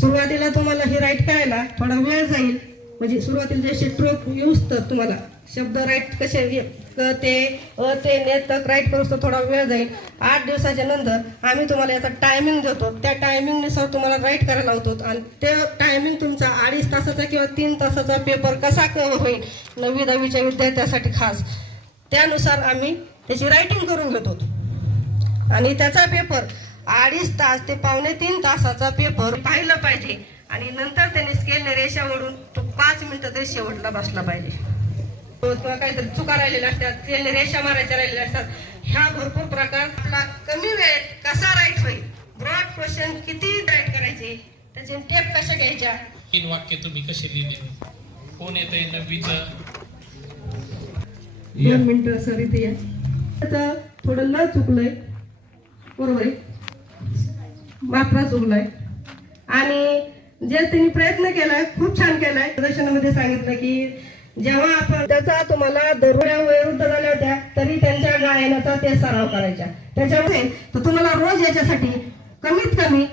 सुरुवातीला तुम्हाला हे राईट करायला थोडा वेळ जाईल, म्हणजे सुरुवातीला जसे स्ट्रोक येऊस तर तुम्हाला शब्द राईट कसे क ते अ ते ने तक राईट करूस तर थोडा वेळ जाईल. 8 दिवसाच्या नंतर आम्ही तुम्हाला याचा टायमिंग देतो, त्या टायमिंगनुसार तुम्हाला राईट करायला लावतो आणि ते टायमिंग तुमचा 2.5 तासाचा किंवा 3 तासाचा पेपर कसा कव्हर होईल 9वी 10वीच्या विद्यार्थ्यांसाठी खास, त्यानुसार आम्ही त्याची रायटिंग करून घेतो. आणि त्याचा पेपर 2.5 तास ते 2.5-3 तासाचा पेपर पाहिलं पाहिजे आणि नंतर त्यांनी स्केलने रेषा ओढून तो 5 मिनिटं तरी शेवटला बसला पाहिजे. किंवा काहीतरी चुका राहिलेल्या असतात, स्केलने रेषा मारायच्या राहिलेल्या असतात. ह्या भरपूर प्रकार आपला कमी वेळेत कसा राईट होईल, ब्रॉड क्वेश्चन किती राईट करायचे, त्याचे टेप कशा घ्यायच्या. 3 वाक्य तुम्ही कसे लिहिले, कोण येतंय 9वीचं? 2 मिनिटं सर इथे या. त्याचं थोडं ल चुकलंय, बरोबर आहे, मात्रा चुकलाय आणि जे त्यांनी प्रयत्न केलाय खूप छान केलाय. प्रदर्शनामध्ये सांगितलं की जेव्हा आपण त्याचा तुम्हाला दरोड्या वयोवृद्ध झाल्या होत्या तरी त्यांच्या गायनाचा ते सराव करायच्या. त्याच्यामुळे तुम्हाला रोज याच्यासाठी कमीत कमी